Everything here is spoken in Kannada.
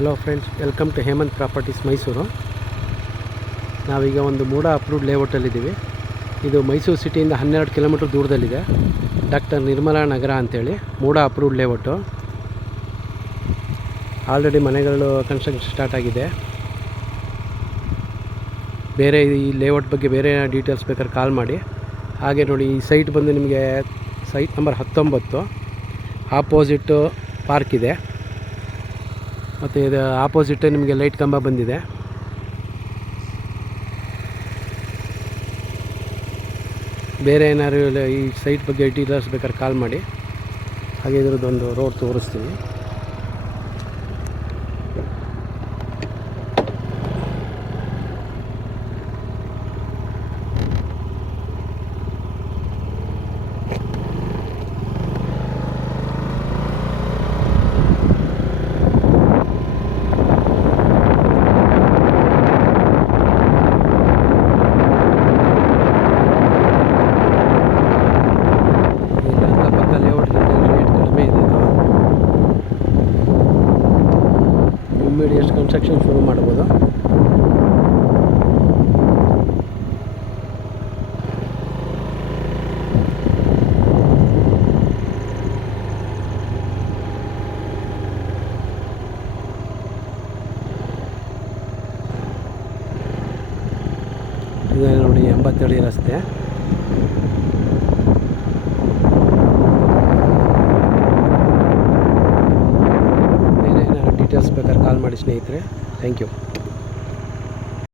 Hello friends, welcome to Hemanth properties Mysuru. ನಾವೀಗ ಒಂದು ಮೂಡ ಅಪ್ರೂವ್ಡ್ ಲೇಔಟಲ್ಲಿದ್ದೀವಿ. ಇದು ಮೈಸೂರು ಸಿಟಿಯಿಂದ 12 ಕಿಲೋಮೀಟ್ರ್ ದೂರದಲ್ಲಿದೆ. ಡಾಕ್ಟರ್ ನಿರ್ಮಲಾ ನಗರ ಅಂಥೇಳಿ ಮೂಡ ಅಪ್ರೂವ್ಡ್ ಲೇಔಟು. ಆಲ್ರೆಡಿ ಮನೆಗಳು ಕನ್ಸ್ಟ್ರಕ್ಷನ್ ಸ್ಟಾರ್ಟ್ ಆಗಿದೆ. ಬೇರೆ ಈ ಲೇಔಟ್ ಬಗ್ಗೆ ಬೇರೆ ಡೀಟೇಲ್ಸ್ ಬೇಕಾದ್ರೆ ಕಾಲ್ ಮಾಡಿ. ಹಾಗೆ ನೋಡಿ, ಈ ಸೈಟ್ ಬಂದು ನಿಮಗೆ ಸೈಟ್ ನಂಬರ್ 19. ಆಪೋಸಿಟ್ಟು ಪಾರ್ಕ್ ಇದೆ, ಮತ್ತು ಇದು ಆಪೋಸಿಟ್ ನಿಮಗೆ ಲೈಟ್ ಕಂಬ ಬಂದಿದೆ. ಬೇರೆ ಏನಾದ್ರು ಈ ಸೈಟ್ ಬಗ್ಗೆ ಡೀಟೇಲ್ಸ್ ಬೇಕಾದ್ರೆ ಕಾಲ್ ಮಾಡಿ. ಹಾಗೆ ಇದರದ್ದೊಂದು ರೋಡ್ ತೋರಿಸ್ತೀನಿ. ಇಮ್ಮಿಡಿಯೇಟ್ ಕನ್ಸ್ಟ್ರಕ್ಷನ್ ಶುರು ಮಾಡ್ಬೋದು. ಇದು ನೋಡಿ 80 ಅಡಿ ರಸ್ತೆ. ಡೀಟೇಲ್ಸ್ ಬೇಕಾದ್ರೆ ಕಾಲ್ ಮಾಡಿ ಸ್ನೇಹಿತರೆ. Thank you.